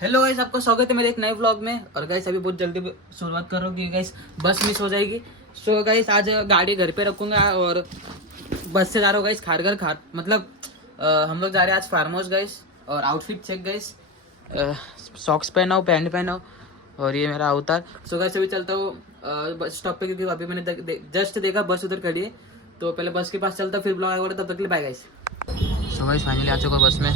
Hello guys, आपका स्वागत है मेरे एक नए व्लॉग में। और गाइस अभी बहुत जल्दी शुरुआत कर रहा हूँ कि गाइस बस मिस हो जाएगी। सो गाइस आज गाड़ी घर पे रखूंगा और बस से जा रहा हूँ गाइस खार मतलब हम लोग जा रहे हैं आज फार्म हाउस गाइस। और आउटफिट चेक गाइस, सॉक्स पहना हो, पैंट पहना हो और ये मेरा अवतार। सो गाइस अभी चलता हूँ बस स्टॉप पे, क्योंकि अभी मैंने जस्ट देखा बस उधर खड़ी है, तो पहले बस के पास चलता, फिर ब्लॉग आएगा। तब तक के लिए bye guys. So guys finally आ चुका बस में।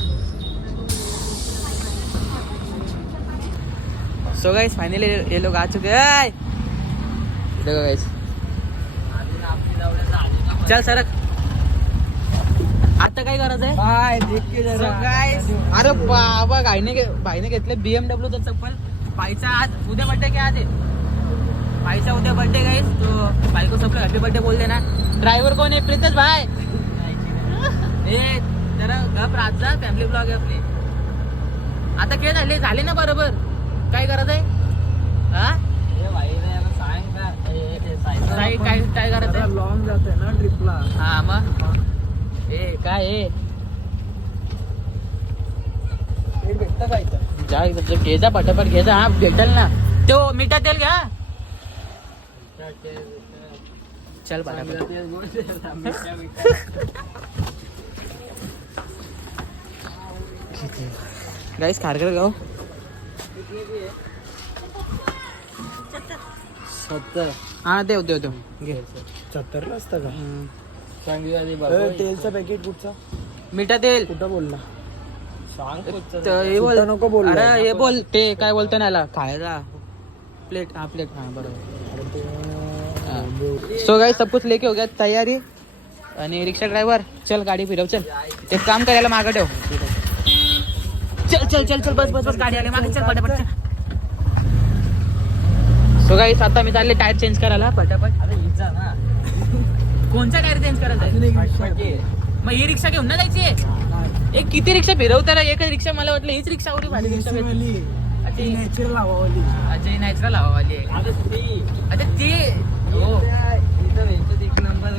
सो गाइस फाइनली ये लोग आ चुके हैं। देखो गाइस, चल सरक। आता काय गरज आहे गाइस? अरे बाबा, भाईने घेतले BMW चं चप्पल. भाईचा आज उद्या बर्थडे क्या आज आहे? भाईचा उद्या बर्थडे गाइस, तो भाई को सब लोग हैप्पी बर्थडे बोल देना. ड्रायव्हर कोण आहे? प्रीतेश भाई. ए जरा गप राजा, फॅमिली ब्लॉग आहे आपली. आता काय झाले ना बरोबर? काय करत आहे? हा काय करत आहे? लॉंग जाते ना ट्रिपला. हा मग ए काय आहे? भेटतं खायचं. जा घे जा, पटापट घे जा. हा भेटल ना. तो मिठा तेल घ्या. चल पटापट. गाइस खारघर गाव 70. हा देव घे. 70 ला असतं का? तेलचं पॅकेट कुठचं? मिठा तेल कुठं बोलला? हे बोल. कुठं नको बोल. अरे हे बोल, ते काय बोलतो ना याला खायला. प्लेट. हा प्लेट. हा बरोबर. सो गाइस सब कुछ लेके हो गया तैयारी. आणि रिक्षा ड्रायव्हर चल गाडी फिरव. चल एक काम करायला मागं ठेव. चल चल चल चल बस गाडी आली मागे. चल पटापट चल. सो गाइस आता मी चालले टायर चेंज करायला पटापट. कोणचा टायर चेंज करायचा? मग ही रिक्षा घेऊन ना जायची आहे? एक किती रिक्षा फिरवता रे? एक रिक्षा मला वाटलं हीच रिक्षा होती. भारी रिक्षा नॅचरल हवावाली. अजय नॅचरल हवावाली आहे. अच्छा ती हो एक नंबर.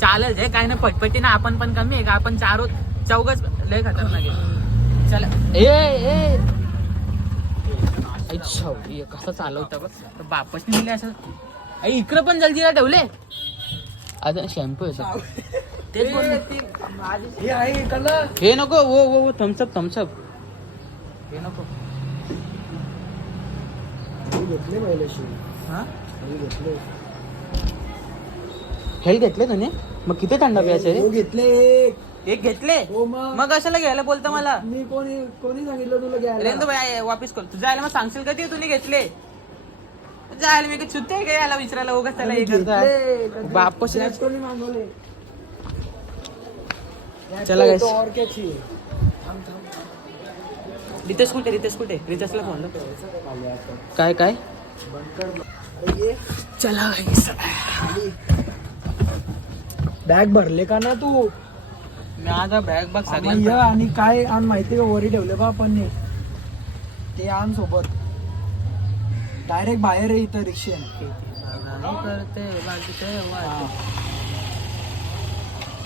चालेल जे काय ना, पटपटी ना. आपण पण कमी आहे का? आपण चौघच लय खतरनाक आहे. चला ए अच्छा कसं चालवतं बघ. बापसने दिले असं. इकडं पण जलजीरा ठेवले. अजून शॅम्पू आहे. तेच बोल. हे आहे कलर. हे नको. वो थम्सअप हे नको. घेतले पहिले शू. हा घेतले. हेल घेतले त्याने? मग किती थंड प्यायचे? घेतले. एक घेतले. हो मग कशाला घ्यायला बोलतो मला? मी कोणी सांगितलं तुला घ्यायला? रेंद्र भाई वापिस कर. तू जायला मग सांगशील का ते तुम्ही घेतले? जायला मी चुत्ते का याला विचारायला उगाच त्याला हे करता. बापस कोणी मागवले? चला guys. और क्या चाहिए? रितेश कुठे? रितेशला फोन काय चला guys. बॅग भरले का ना तू? मी आता बॅग बघ ये आणि काय आण माहिती का? वरी ठेवले बा आपण ते आण सोबत. डायरेक्ट बाहेर आहे इथं रिक्षेन.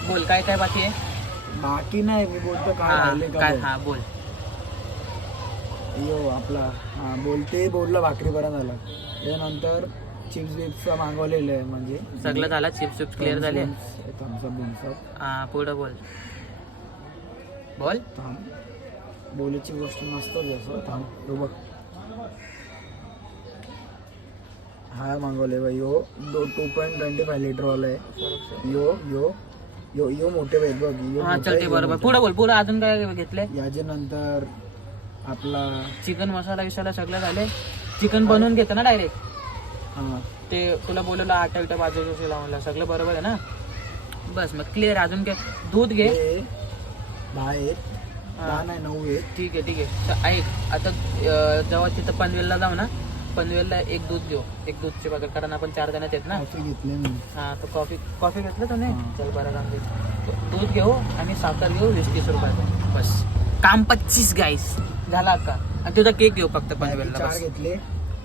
बोल काय बाकी आहे? बाकी नाही, मी बोलतो काय राहिले का काय. बोल. हा बोल. यो आपला बोलते बोलला भाकरी बरा झाला. त्यानंतर चिप्स बिप्स मागवलेलं आहे. म्हणजे सगळं झालं. चिप्स क्लिअर झाले. थम्सअप. हा पुढं बोल. बोलीची गोष्ट मस्त थांब. तो बघ हा मागवले बाई. यो 2.25 लिटर वाला आहे. यो मोठे आहेत बघ. हा चल ते बरोबर. पुढं बोल. अजून काय घेतलंय? याच्या नंतर आपला चिकन मसाला सगळं झाले. चिकन बनवून घेतो ना डायरेक्ट? हा ते तुला बोलवलं आटा बाजूला लावून सगळं बरोबर आहे ना? बस मग क्लिअर. अजून काय? दूध घे. 10 आहेत. 10 नाही 9 आहेत. ठीक आहे. तर ऐक आता, जेव्हा तिथं पनवेलला जाऊ ना, पनवेलला एक दूध घेऊ. एक दूधचे बघा, कारण आपण 4 जण आहेत ना. कॉफी घेतले मी. हा तो कॉफी घेतलं तो नाही. चल बरं काम. दूध घेऊ आणि साखर घेऊ 20-30 रुपयाचं. बस काम 25 गाईस झाला का? आणि तुझा केक घेऊ फक्त पनवेलला. 4 घेतले.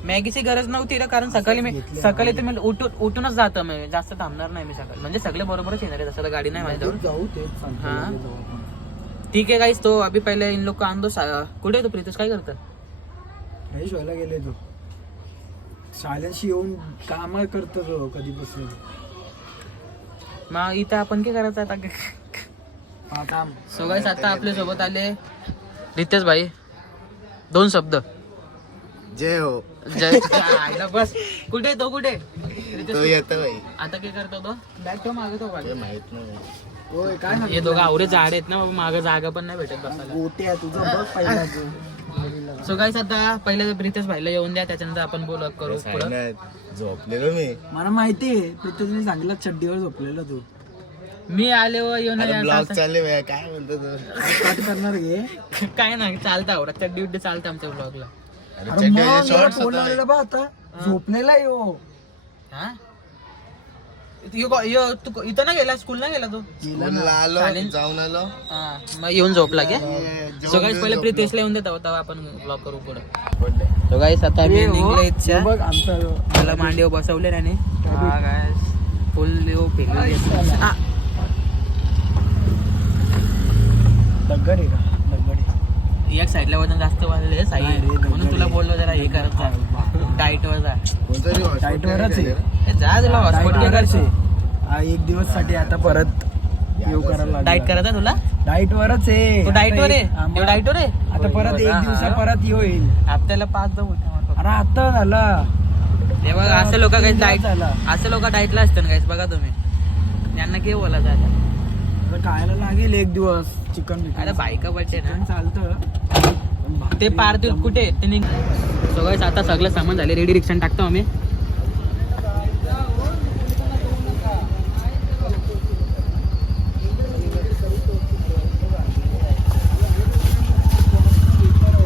मॅगीची गरज नव्हती ना, कारण सकाळी तर मी उठूनच जातो. मी जास्त थांबणार नाही. मी सकाळी म्हणजे सगळे बरोबरच येणार आहे. तसं गाडी नाही माझ्याजवळ. जाऊ तेच सांगतो. ठीक है गाइस, तो अभी पहले इन लोग को आन दो. कुठे आहे तो प्रितेश, काय करतं? फ्रेश व्हायला गेले तो. शाळेशी येऊन काम करतो तो कधीपासून. मग इथं आपण काय करायचं आता? काम. सो गाइस आता आपल्या सोबत आले रितेश भाई. 2 शब्द. जय हो. जय. आईला बस. कुठे तो, कुठे तो येतो भाई. आता काय करतो तो? बॅग तो मागतो ते माहित नाही. होय काय हे दोघं आवरे झाड आहेत ना, मागं जागा पण नाही भेटत बसायला. गोट्या तुझं बघ पहिला तू. सो गाइस आता पहिले प्रितेश भाईला येऊन द्या, त्याच्यानंतर आपण बोलत करू पुढं. झोपलेलो मी. मला माहितीये प्रीतेशने सांगितलं चड्डीवर झोपलेला तू. मी आले व येऊन ब्लॉग चालले भाई, काय म्हणतो तू? कट करणार घे. काय नाही चालतं आवरा, चड्डी उड्डी चालतं आमच्या ब्लॉगला. अरे मग मला फोन लावलेला बा आता. झोपलेला यो. हा तू इथं ना गेला, स्कूल ना गेला तू? आलो चालेल. जाऊन आलो. हा मग येऊन झोपला की. सो गाइस पहिले प्रितेशला येऊन देता होता, आपण ब्लॉग करू पुढे. सो गाइस आता मी निघलो इच्छा. बघ आमचं मला मांडीवर बसवले त्याने. हा गाइस फुल दगड आहे का? दगड आहे. एक साईडला वजन जास्त वाढले साईड, नाही रे, म्हणून तुला बोललो जरा हे करत जा, डाएट वर जा. कोणतरी टाईटवरच आहे. ए, जा तुला हॉस्पिटल टाईटवरच आहे. हा, एक दिवस साठी आता परत येऊ करायला लागला. डाएट करत आहे तुला? डाईट वरच आहे. तू डाएट वर आहे? आता तू डाएट वर आहे? आता परत एक दिवसा परत येईल. हप्त्याला 5 होते. अरे आता झाला. हे बघा असं लोक काही डाएट, झाला. असं लोक डाएटला असतात गाईस. बघा तुम्ही यांना काय बोलायचं आता. आता खायला लागेल एक दिवस चिकन. अरे बायका बड्डे ना, चालतं ते पार ते कुठे ते निघ. सो गाईस आता सगळं सामान झाले रेडी, रिक्षाने टाकतो आम्ही.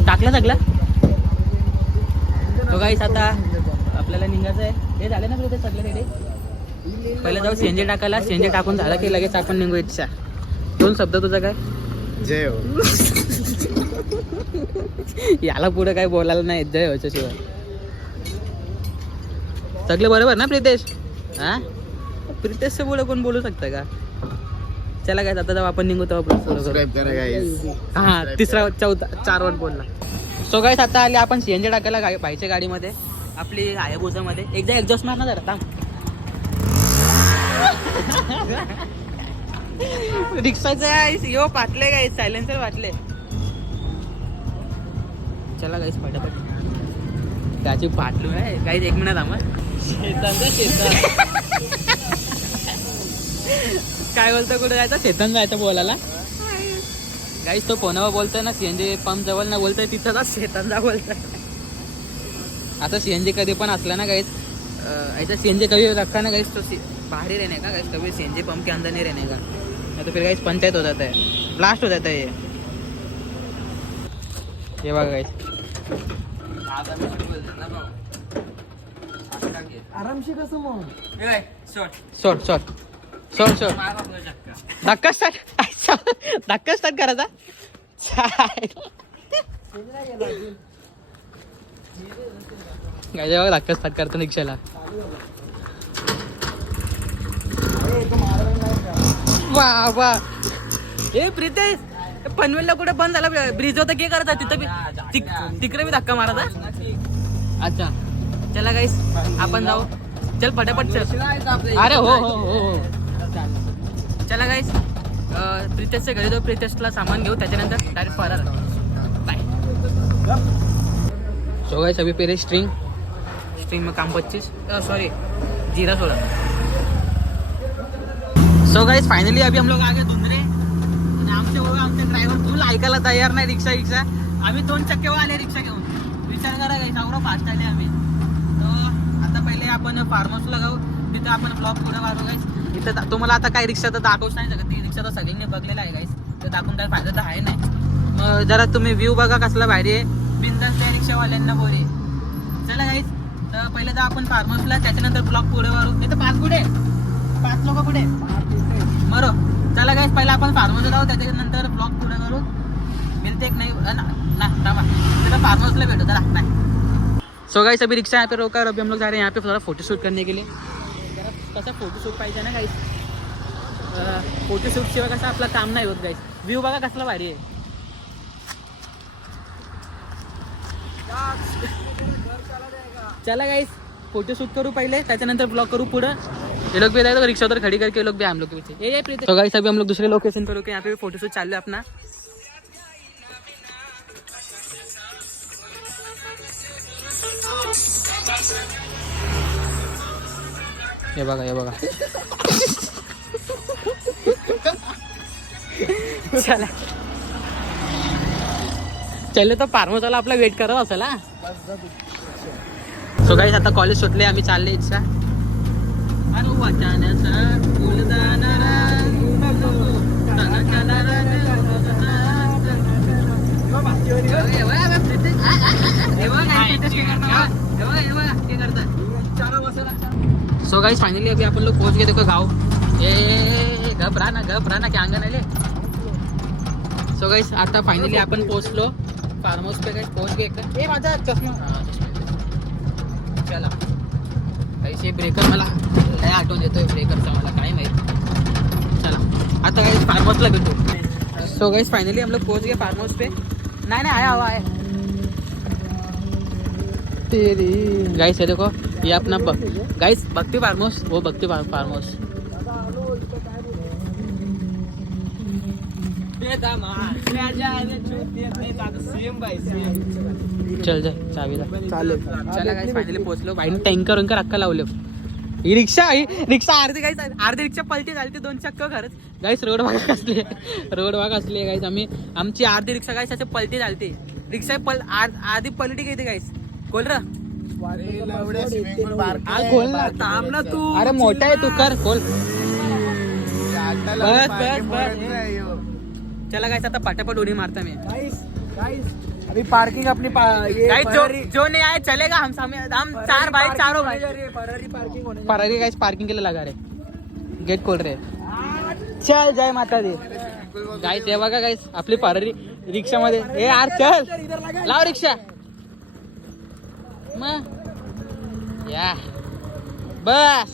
टाकलं सगळं. तो गाईस आता आपल्याला निघायचं आहे. हे झाले ना ते सगळे रेडी. पहिलं जाऊ सीएनजी टाकायला. सीएनजी टाकून झालं की लगेच आपण निघू इच्छा. 2 शब्द तुझा काय? जय हो. याला पुढे काय बोलायला नाही जय व्हायच्या शिवाय. सगळे बरोबर ना प्रितेश? हा प्रितेशच्या पुढे कोण बोलू शकतं का? चला काय आता आपण निघू तेव्हा सबस्क्राईब करा गाईस. हा तिसरा चौथा 4 वर बोलला. सो गाईस आता आले आपण सीएनजी टाकायला भाईच्या गाडीमध्ये, आपली हायाबुसामध्ये. एकदा एक्झॉस्ट मार ना जरा थांब. रिक्षाचं यो पाटले गाईस, सायलेन्सर वाटले. चला गाईस फटाफट त्याची पाटलू आहे गाईस. 1 मिनिट थांबा. काय बोलतो, कुठे जायचं? शेतन जायचं बोलायला गाईस. तो फोनावर बोलतोय ना, सीएनजी पंप जवळ ना बोलतोय, तिथं जा शेतांना बोलतोय. आता सीएनजी कधी पण असला ना गाईस, ऐसा सीएनजी कभी रखा ना गाइस तो बाहर ही रहने का गाइस, कभी सीएनजी पंप के अंदर नहीं रहने का, नहीं तो फिर गाइस पंचायत हो जाता है, ब्लास्ट हो जाता है ये बघा गाइस. आरामशी कसं मग? शॉर्ट शॉर्ट शॉर्ट शॉर्ट धक्का स्टार्ट करायचा. काय जेव्हा धक्का स्टार्ट करतो रिक्षाला. वा वा ए प्रितेश, पनवेलला कुठे बंद झाला ब्रिज होता, काय करता तिथं बी तिकडे बी धक्का मारा. अच्छा चला गाईस आपण जाऊ. चल फटाफट चल. अरे हो हो हो हो चला गाईस. प्रितेशच्या घरी जाऊ, प्रितेशला सामान घेऊ, त्याच्यानंतर डायरेक्ट फरार. बाय. सो गाइस अभी पहले स्ट्रिंग में काम 25 सॉरी जीरा 16. सो गाइस फाइनली अभी हम लोग आ गए धुंदरे. आमचे ड्रायव्हर फुल ऐकायला तयार नाही. रिक्षा आम्ही 2 चक्केवर आले रिक्षा घेऊन. विचार करा गाइस एवढं फास्ट आले आम्ही. तर आता पहिले आपण फार्म हाऊसला जाऊ, तिथं आपण ब्लॉग पुढे वाढू गाइस. इथं तुम्हाला आता काही रिक्षा तर दाखवूच नाही शकत, ती रिक्षा तर सगळ्यांनी बघलेला आहे गाइस, तर दाखवून काय फायदा तर आहे नाही. मग जरा तुम्ही व्ह्यू बघा कसला भारी आहे. बिंदास त्या रिक्षावाल्यांना बोले. चला गाईस तर पहिले तर आपण फार्म हाऊसला, त्याच्यानंतर ब्लॉग पुढे वाढू. नाही तर 5 लोक पुढे मरो. चला गाईस पहिला आपण फार्म हाऊसला जाऊ, त्याच्यानंतर ब्लॉग पुढे करू. मिळते एक नाही ना फार्म हाऊसला भेटू जरा नाही. सो गाइस अभी रिक्शा यहाँ पे रोका और अभी हम लोग जा रहे हैं यहाँ पे थोड़ा फोटोशूट करने के लिए. कसं फोटोशूट पाहिजे ना गाइस, फोटोशूट शिवाय कसं आपलं काम नाही होत गाइस. व्ह्यू बघा कसला भारी आहे. चला गाइस फोटो शूट करू पहले, त्याच्यानंतर ब्लॉग करू पूरा. ये लोग भी तो रिक्शा उधर खड़ी करके ये लोग भी हम लोग के पीछे. तो गाइस अभी हम लोग दूसरे लोकेशन पर रुके, यहाँ पे फोटो शूट चालू है अपना. ये बघा ये बघा. चला चलो तो फार्महाऊसला आपला वेट करत असेल हा. सो गाइस आता कॉलेज सुटले, आम्ही चालले इच्छा. अरे वाटाण्याचा फुलदाना सो गाइस फाइनली अभी अपन लोग पहुंच गए. देखो गाँव. ए घबरा ना क्या अंगण आले. सो गाइस आता फाइनली आपण पोहोचलो फार्म हाऊस पे. गाइस पोहोच गए का. ए माझा चष्मा. चला गाइस ब्रेकर मला लय आठवण येतोय ब्रेकरचा, मला काय माहित. चला आता गाइस फार्म हाऊसला भेटू. सो गाइस फाइनली हम लोग पहुंच गए फार्म हाऊस पे. नहीं आया हुआ है तेरी. गाइस ये देखो ये अपना गाइस भक्ति फार्म हाऊस, वो भक्ति फार्म हाऊस. चल जाय चावीला. चालेल. चला गाइस फायनली पोहोचलो. बाईने टँकर वंकर अक्का लावले. ही रिक्षा अर्धी गाईस अर्धी रिक्षा पलटी झाली, 2 चक्क खरंच गाईस. रोड भाग असली गाईस. आमची अर्धी रिक्षा गाईस असे पलटी झालती. रिक्षा आधी पलटी गेली गाईस. खोल र खोल ना तू. अरे मोठा आहे तू, कर खोल. बस चला गाइस आता पटापट उडी मारता मैं. गाइस अभी पार्किंग अपनी जो नहीं आए चलेगा. हम 4 भाई चारों भाई परारी गाइस पार्किंग के लिए लगा रहे. गेट खोल रहे. चल जय माता दी. गाइस हे बघा गाइस आपली परारी रिक्षा मध्ये. ए यार चल लाव रिक्षा मग या बस.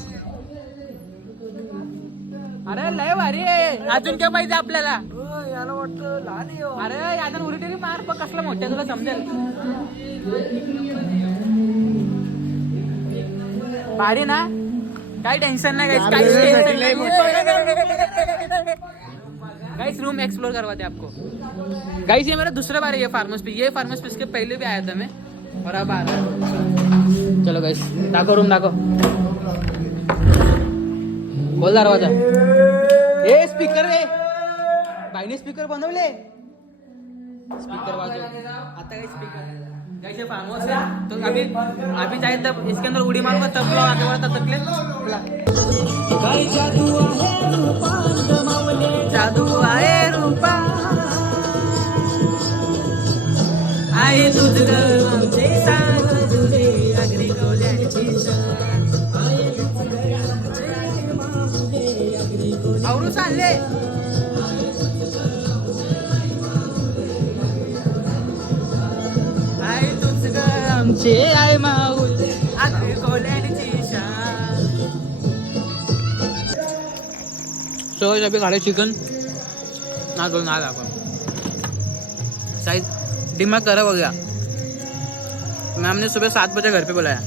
अरे लय भारी आहे. अजून काय पाहिजे आपल्याला. याला वाटतं लहान आहे. अरे यातून उडी तरी मार बघ कसला मोठ्या, तुला समजेल. भारी ना, काही टेन्शन नाही गाइस. रूम एक्सप्लोर करवाते आपको गाइस. ये मेरा दूसरा बार है ये फार्म हाउस पे. ये फार्म हाउस पे इसके पहले भी आया था मैं और अब आ रहा है. चलो गाइस दाखो रूम दाखो. खोल दरवाजा. ए स्पीकर रे बाईने स्पीकर बनवले. स्पीकर वाजव आता. काही स्पीकर कैसे फार्म हाउस है तो अभी चाहे तब इसके अंदर उड़ी मारूंगा तब लोग आगे बढ़ता तकले. जादू आहे रूपा आहे तुझ आमचे सांग तुझे अगदी कोल्याची आवरू चालले. आहे तुझ आमचे आहे माऊल अगदी कोल्याची शान. सो अभी खाले चिकन ना दो ना दाखो शायद दिमाग करा हो गया. मैम ने सुबह 7 बजे घर पे बुलाया.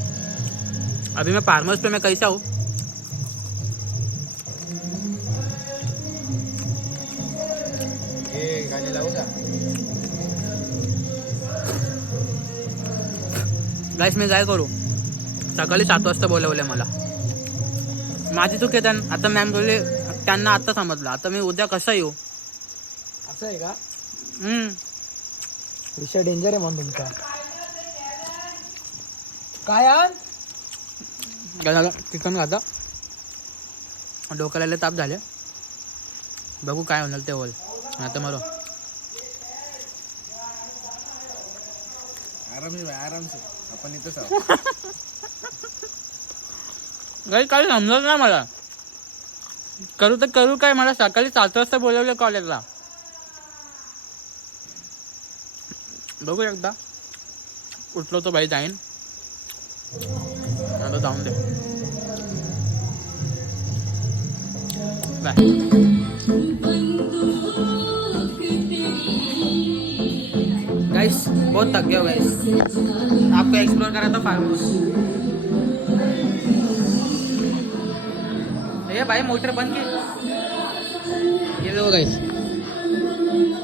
अभी मैं फार्म हाउस पे मैं कैसा हूँ. गाणी लावू का. गाइस मी काय करू. सकाळी 7 वाजता बोलवले मला. माझी चूक आहे. आता मॅम बोलले त्यांना आता समजलं. आता मी उद्या कसं येऊ. असं आहे का. विषय डेंजर आहे म्हणून तुमचा. काय आण चिकन खाता डोक्याला ताप झाले. बघू काय होणार ते होईल. आता मारो आराम से आपण इथंच काही समजत नाही मला. करू तर करू काय. मला सकाळी 7 वाजता बोलवलं कॉलेजला. बघू एकदा उठलो तो बाई जाईन. आता जाऊन दे बाय. गाइस बहुत थक गए हो गाइस, आपको एक्सप्लोर करा था फार्म हाउस। ये भाई मोटर बंद की, ये देखो गाइस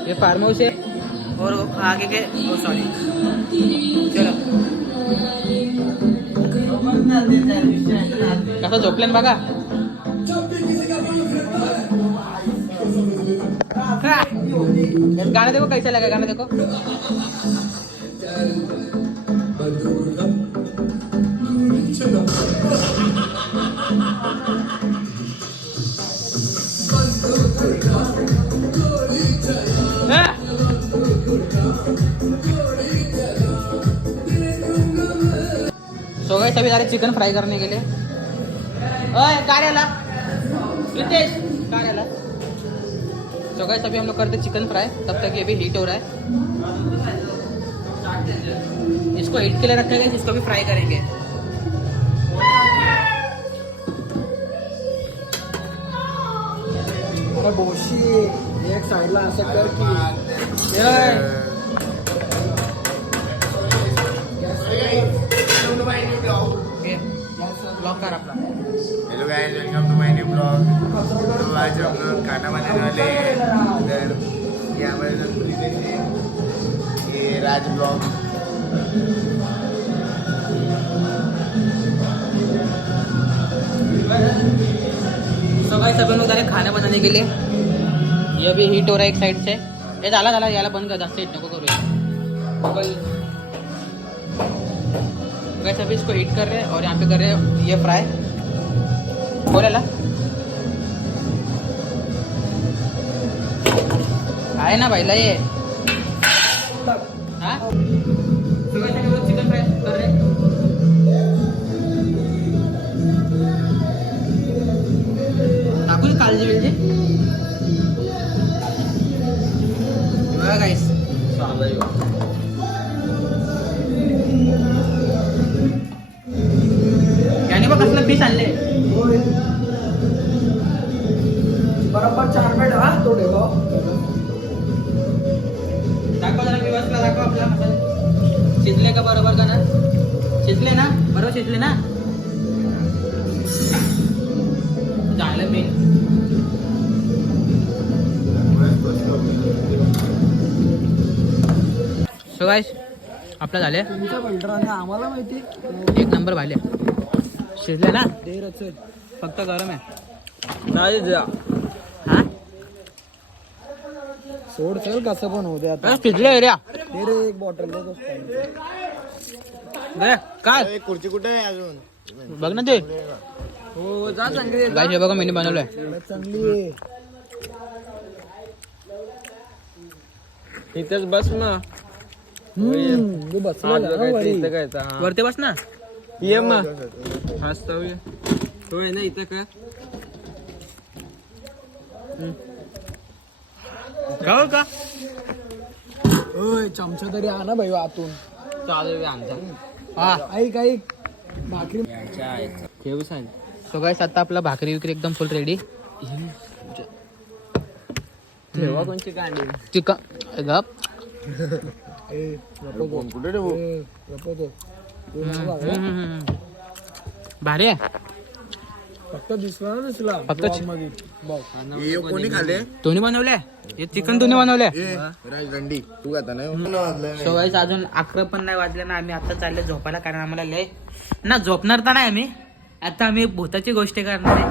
ये फार्म हाउस है और आगे के ओ सॉरी चलो कसं झोपलेन बघा। गाना देखो कैसा लगा, गाना देखो। सो गए सभी सारे चिकन फ्राई करने के लिए। ओए कार्याला रितेश कार्याला। सो गए सभी हम लोग करते चिकन फ्राई, तब तक ये भी हीट हो रहा है। इसको हीट के लिए रखेंगे, इसको भी फ्राई करेंगे। अरे बोशी एक साईडला असं कर की ब्लॉक कर अपना। Hello guys, welcome to my new blog. तो आज हम लोग खाना बनाने वाले हैं इधर, ये हमारे साथ रितेश है, ये राज ब्लॉग। सो गाइस सभी लोग जा रहे हैं खाना बनाने के लिए। ये भी हीट हो रहा है एक साइड से। ये झाला याला बंद कर, जास्त हीट नको करूया। गाइस अभी इसको हीट कर रहे हैं और यहाँ पे कर रहे हैं ये फ्राई। बोलेला आहे ना भाईला ये हाँ तो गाइस हम लोग चिकन फ्राई कर रहे हैं। टाकू काळजी वेळची बघा गाइस याने बघ कसलं पीस आणले बरोबर 4 मिनिट हा तो ठेवा। दाखव जरा व्यवस्था दाखव आपला मसाला शिजले का बरोबर का ना, शिजले ना बरोबर शिजले ना झालं मेन। सो गाइस आपलं झाले तुमच्या बंडराने आम्हाला माहिती एक नंबर भाले शिजले ना, ते रचल फक्त गरम आहे नाही जा हा सोड चल कसं पण होऊ दे आता। शिजले रे हे रे एक बॉटल दे दोस्त काय खुर्ची कुठे आहे अजून? बघ ना ते हो जा चांगली गाइस हे बघा मेन्यू बनवलंय। चांगली आहे इथेच बस ना, तू बसला वरती बस ना ये मग मस्त होय ना इथं का खाऊ का ओय चमचा तरी आणा भाई आतून चालू आमचा हा ऐक ऐक भाकरी ठेवू सांग. सो गाइस आता आपला भाकरी विक्री एकदम फुल रेडी। ठेवा कोणची कांडी चिकन गप ए फोन कुठे ठेवू? रपतो भारी आहे फक्त दिसला ना तुला फक्त मध्ये बघ हे कोणी खाले? दोन्ही बनवले, हे चिकन दोन्ही बनवले। राजगंडी तू आता नाही सो गाइस अजून 11 पण नाही वाजले ना, आम्ही आता चालले झोपायला, कारण आम्हाला लय ना झोपणार तर नाही आम्ही, आता आम्ही भूताची गोष्ट करणार आहे।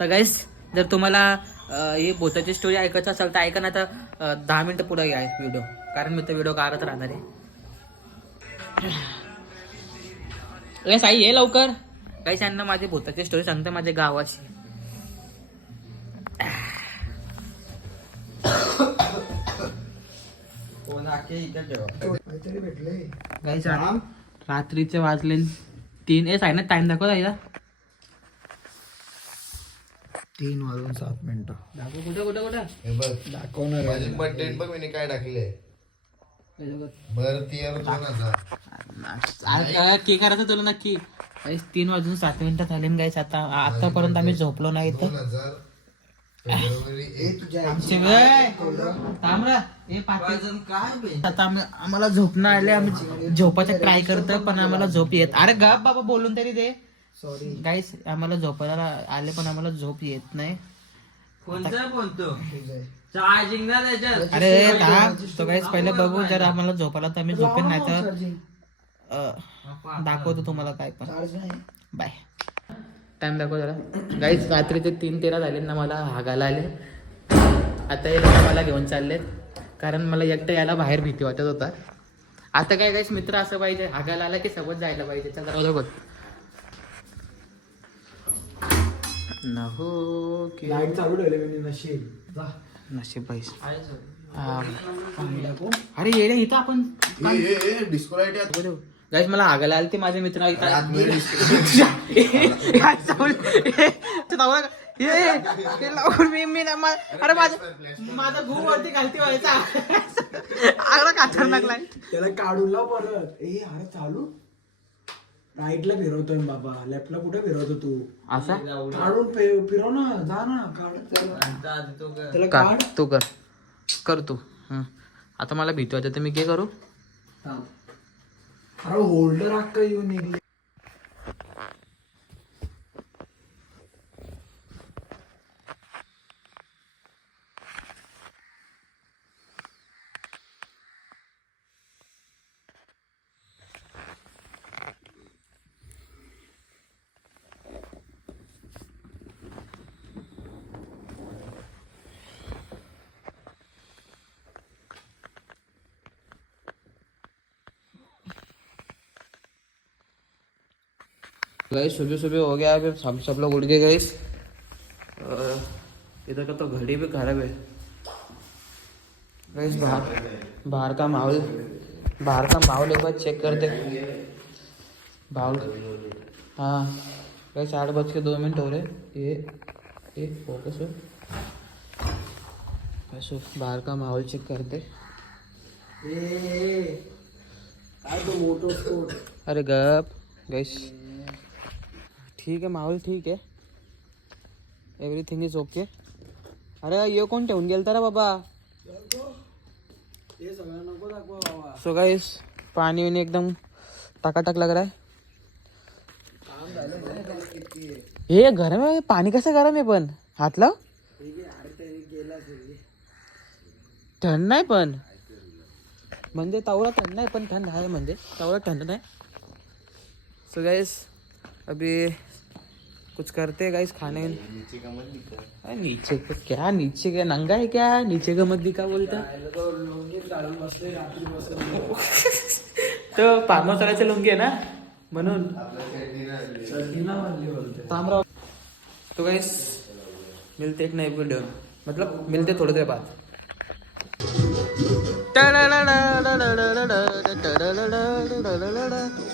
तर गाइस जर तुम्हाला ही भूताची स्टोरी ऐकायची असेल तर ऐका, ना तर 10 मिनिटं पुढे घ्या व्हिडिओ, कारण मी तर व्हिडिओ काढत राहणार आहे। साई ये लवकर, काही त्यांना माझी भूताची स्टोरी सांगते माझ्या गावाची। काहीतरी भेटले गाईस रात्रीचे वाजले 3 आहे ना, टाइम दाखव जायला 3:07 दाखव कुठे कुठे कुठे हे बघ दाखवणार आहे. माझे बर्थडे बघ मी काय टाकले बर 2000 की करायचं तुला नक्की। गाईस 3:07 झाले गाईस, आतापर्यंत आम्ही झोपलो नाही तर आमचे तांबरा हे आता आम्हाला झोपणं आले, आम्ही झोपायचा ट्राय करतो पण आम्हाला झोप येत. अरे गप बाबा बोलून तरी दे. सॉरी गाईस आम्हाला झोपायला आले पण आम्हाला झोप येत नाही. अरे तो गाईस पहिले बघू जर आम्हाला झोपायला तर आम्ही झोपेन, नाही तर दाखवतो तुम्हाला काय पण. बाय. टाइम दाखव जरा. गाईस रात्रीचे 3:13 झाले ना, मला हागायला आले. आता हे लोक मला घेऊन चाललेत कारण मला एकटं यायला बाहेर भीती वाटत होता. आता काय गाईस मित्र असं पाहिजे, हागायला आला की सोबत जायला पाहिजे. चल राहू बघ नको की लाईट चालू ठेवले मी नशीब. नशीब पाहिजे. अरे येडे इथं आपण डिस्को लाईट गाईस मला हागायला आले ते माझे मित्र अरे माझा घू वरती घालती व्हायचा. आगला खतरनाक लाईट त्याला काढून लाव परत. अरे चालू राईटला फिरवतोय बाबा, लेफ्टला कुठे फिरवतो तू? असा काढून फिरव ना, जा ना, काढ त्याला काढ. तू कर तू. आता मला भीती वाटते तर मी काय करू? अरे होल्डर अक्का येऊन निघले. गाइस सुबह सुबह हो गया, अभी हम सब लोग उठ गए गाइस. इधर का तो घड़ी भी खराब है गाइस. बाहर का माहौल एक बार चेक करते. माहौल हाँ गाइस 8:02 हो रहे. ये फोकस हो. बाहर का माहौल चेक करते. Moto sport. अरे गप गाइस, ठीक है माहौल ठीक है, एव्हरीथिंग इज ओके. अरे ये कोण ठेवून गेलता रे बाबा? सो गाइस पानी वानी एकदम टकाटक लग रहा है. ये घर में पाणी कसं गरम आहे पण? हात लाव. थंड नाही पण, म्हणजे तावरा थंड नाही पण थंड आहे, म्हणजे तावरा थंड नाही. सो गाइस अभी कुछ करते हैं गाइस खाने. नीचे का क्या, नीचे क्या नंगा है क्या? नीचे का मत दिखा बोलता. तो पारमावसाळ्याचे लुंगी आहे ना म्हणून. तो गाइस मिलते एक नए वीडियो, मतलब मिलते थोड़ी देर बाद.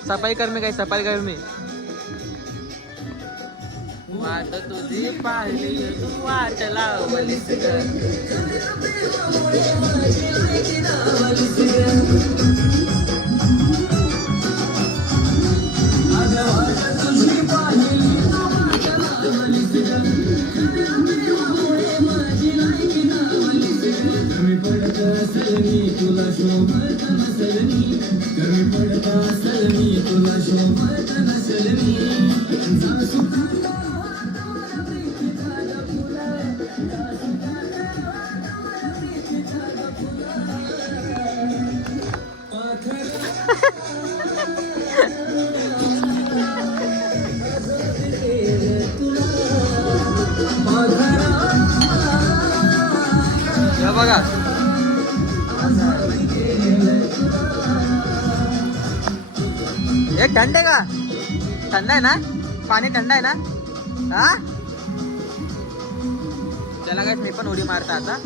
सफाई कर में गाइस, सफाई कर में. वाट तुझी पाहिली वाट लावलीस ग. बघा हे थंड आहे का? थंड आहे ना पाणी? थंड आहे ना? हा चला काय मी पण उडी मारता आता.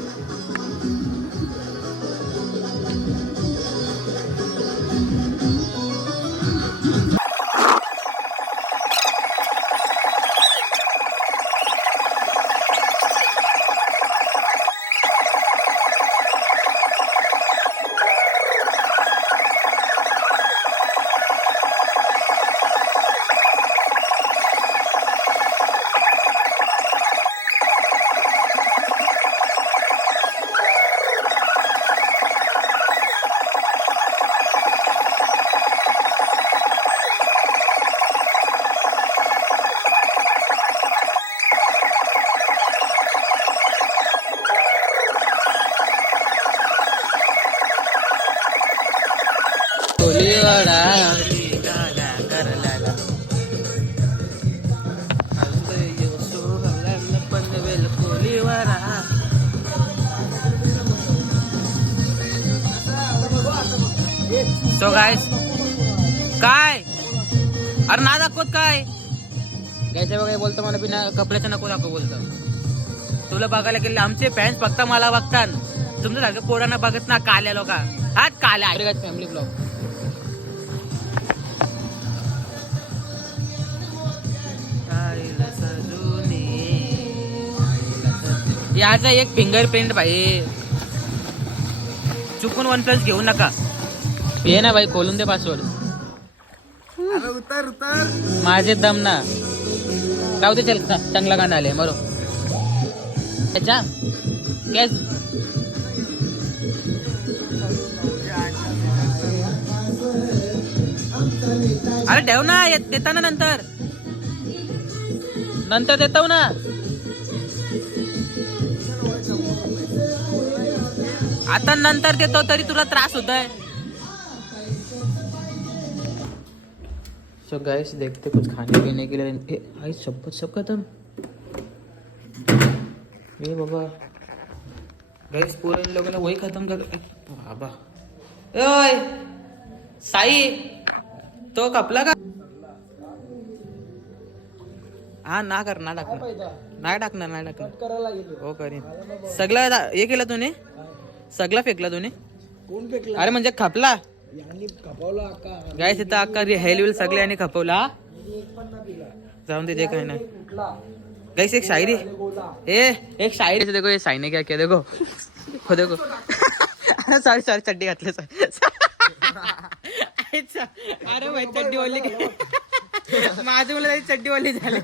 सो गाईस काय अरे ना दाखवत काय घ्यायचं बघा बोलतो मला बिना कपड्याचं नको दाखव बोलतो तुला बघायला गेले आमचे फॅन्स फक्त मला बघतात तुमचं सारखं पोरांना बघत ना काल्या लोक हा काल्या फॅमिली ब्लॉग याचा एक फिंगरप्रिंट भाई चुकून OnePlus घेऊ नका ये ना भाई खोलून दे पासवर्ड अरे उतर उतर माझे दम ना जाऊ दे चल चांगला गाणं आले मरो त्याच्या गॅस अरे ठेव ना देता ना नंतर देतो ना आता नंतर देतो तरी तुला त्रास होतोय सो गाइस देखते कुछ खाने पीने के लिए भाई सब खत्म ये बाबा गाइस पूरे इन लोगों ने वही खत्म कर बाबा ओए साई तो कपला का हा ना टाकणार करायला गेलो हो करीन सगळं हे केलं तूने सगळं फेकला तूने कोण फेकला अरे म्हणजे खपला यांनी खपवला अक्का गाइस इथं अक्का हेल सगळे आणि खपवला एक पण ना पिला जाऊन दे काही नाही कुठला गाइस एक शायरी गोला एक शायरी देखो ये साई ने क्या किया देखो देखो सॉरी चड्डी घातले अरे भाई चड्डी ओली माझं मला चड्डी ओली झाली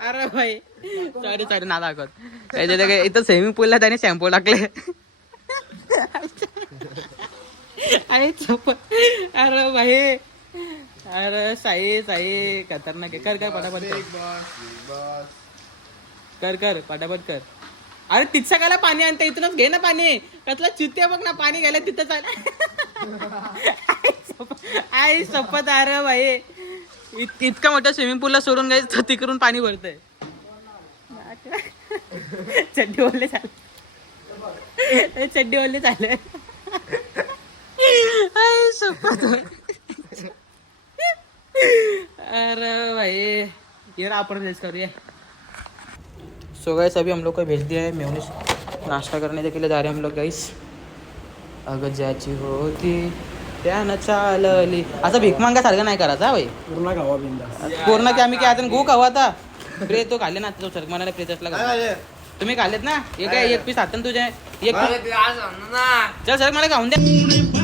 अरे भाई सॉरी ना दाखवत इथं स्विमिंग पूलला त्याने शॅम्पू टाकले अरे भाई अरे साई खतरनाक आहे कर पटापट कर पटापट कर अरे तिथं काला पाणी आणता इथूनच घे ना पाणी कसला चित्ते बघ ना पाणी घ्यायला तिथं आई सपत अरे भाई इतका मोठा स्विमिंग पूलला सोडून घ्यायचं तिकडून पाणी भरतंय चड्डी ओले झाले सपत अरे भाई ये आपण रेस करूया सो गाइस अभी हम लोग को भेज दिया है मेयोनीज नाश्ता करने के लिए जा रहे हैं हम लोग गाइस अगं ज्याची होती त्यानं चालली असं भीक मागासारखं नाही करायचा भाई पूर्ण गावा बिंदास पूर्ण की आम्ही काय आता गो खावा आता प्रे तो खाल्ले ना तो सर मला प्रेतसला तुम्ही खाल्लेत ना हे काय एक पीस हातन तुझे एक चल सर मला खाऊन द्या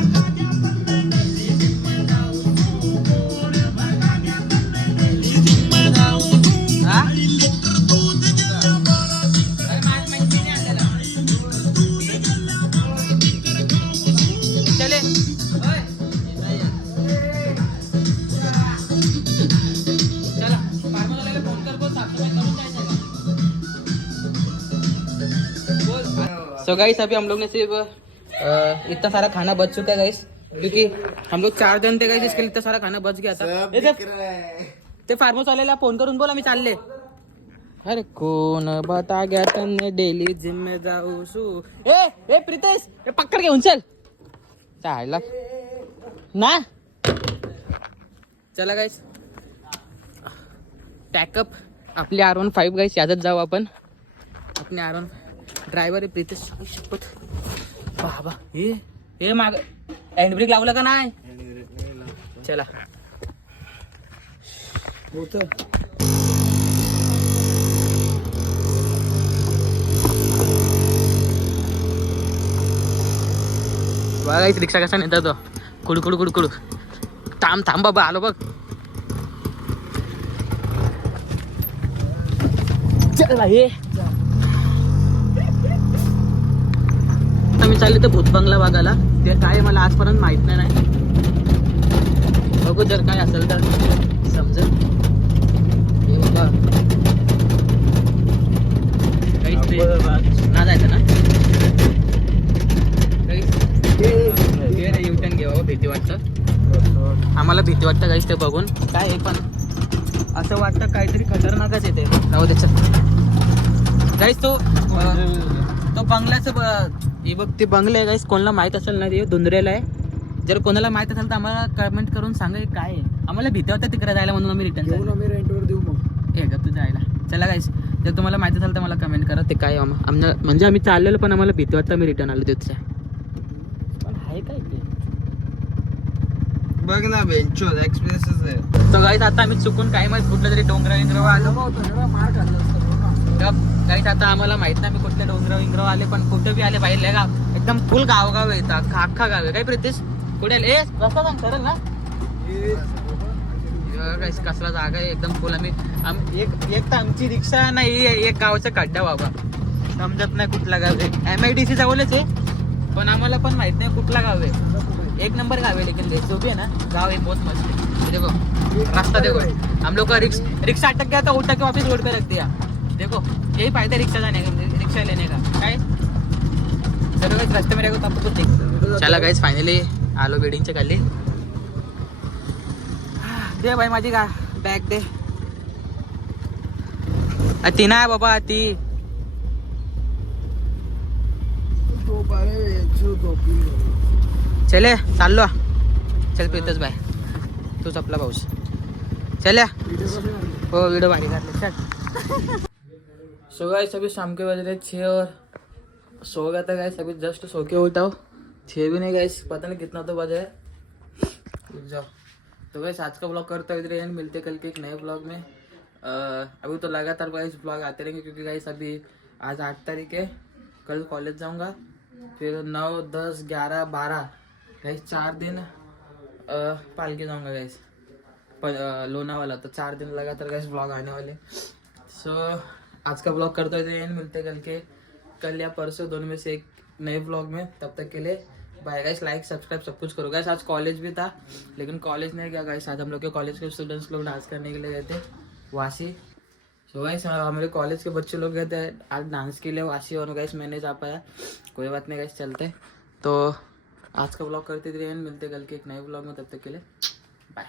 सो गाइस अभी हम लोग ने सिर्फ इतना सारा खाना बच चुका है गाइस क्योंकि हम लोग 4 जन थे गाइस इसके लिए इतना सारा खाना बच गया था ते फार्म हाऊस वाल्याला फोन करून बोला मी चालले अरे कोण बता गया तन्ने डेली जिम में जाऊ सू ए प्रीतेश हे पकड घेऊन चल चालला ना चला गाइस पॅकअप आपली R15 गाइस यादच जाऊ आपण अपने R15 ड्रायव्हर आहे प्रीतेश शपथ बाबा हे माग हँडब्रेक लावला का नाही चला होतं बघा इथे रिक्षा कसा नेता तो कुडकुड थांब बाबा आलो बघ चल हे मी चालले तर भूत बंगला बघायला ते काय मला आजपर्यंत माहित नाही बघू जर काय असेल तर समजेल हे बाबा ना जायचं ना युटर्न घेऊ भीती वाटतं आम्हाला भीती वाटतं काहीच ते बघून काय हे पण असं वाटतं काहीतरी खतरनाकच येते राहू त्याच्यात काहीच तो बंगल्याचं हे बघ ते बंगले आहे काहीच कोणाला माहित असेल ना ते धुंदरेला आहे जर कोणाला माहित असेल तर आम्हाला कमेंट करून सांगा हे काय आहे. आम्हाला भीती वाटतं तिकडे जायला म्हणून आम्ही रिटर्न घेऊन आम्ही रेंटवर देऊ मग. हे का तू जायला. चला गाईस, जर तुम्हाला माहिती असेल तर मला कमेंट करा ते काय आहे. म्हणजे आम्ही चाललेलो पण आम्हाला भीती वाटतं आम्ही रिटर्न आलो तिथच्या. पण आहे काय ते बघ ना बेंचो एक्सपिरियन्स आहे. तर गाईस आता आम्ही चुकून काय माहित कुठलं तरी डोंगरावर आलो. मार खाल्ला असता. गाईस आता आम्हाला माहित नाही आम्ही कुठल्या डोंगरावर आले, पण कुठं बी आले बाहेर गाव एकदम फुल गाव येतात. अख्खा गाव आहे. काय प्रितेश कुठे आले? ए रस्ता सांग सरळ ना. गाईस कसला जागा आहे एकदम फुल. आम्ही एक तर आमची रिक्षा नाही, एक गावाचा खड्डा बाबा. समजत नाही कुठला गाव आहे. MIDC जवळच आहे पण आम्हाला पण माहित नाही कुठला गाव आहे. एक नंबर गाव आहे लेकिन जो भी है ना गाव है बहुत मस्त है. देखो रास्ता देखो, हम लोग का रिक्शा अटक गया था, उठा के वापस रोड पे रख दिया. देखो यही फायदा रिक्शा जाने का, रिक्शा लेने का. काय चलो गाइस रास्ते में रहेगा तो आपको कुछ देख. चला गाइस फायनली आलो बिल्डिंगच्या खाली. दे भाई माझी बॅग दे. ती नाही बाबा ती. चले चाललो. चल प्रीतस बाय तूच आपला पाऊस. चल हो वीडियो भारी काढले. चल. सो गाइस अभी शाम के बज रहे 6 और सो गया था गाइस. अभी जस्ट सो के उठा हूँ. 6 भी नहीं गाइस, पता नहीं कितना तो बजे है. जाओ. तो गाइस आज का ब्लॉग करते हुए एंड मिलते कल के एक नए ब्लॉग में. अभी तो लगातार गाइस ब्लॉग आते रहेंगे क्योंकि गाइस अभी आज 8 तारीख है. कल कॉलेज जाऊंगा, फिर 9, 10, 11, 12 गाइस 4 दिन पालके जाऊंगा गाइस लोनावाला. तो 4 दिन लगातार गाइस ब्लॉग आने वाले. सो आज का ब्लॉग करते हुए एंड मिलते कल या परसों दोनों में से एक नए ब्लॉग में. तब तक के लिए बाय गाइस. लाइक सब्सक्राइब सब कुछ करो गाइस. आज कॉलेज भी था लेकिन कॉलेज नहीं गया गाइस. आज हम लोग के कॉलेज के स्टूडेंट्स लोग डांस करने के लिए गए थे वाशी. सो गाइस हमारे कॉलेज के बच्चे लोग गए थे आज डांस के लिए वाशी और गाइस मैं नहीं जा पाया. कोई बात नहीं गाइस, चलते. तो आज का ब्लॉग करते थे एंड मिलते कल के एक नए ब्लॉग में. तब तक के लिए बाय.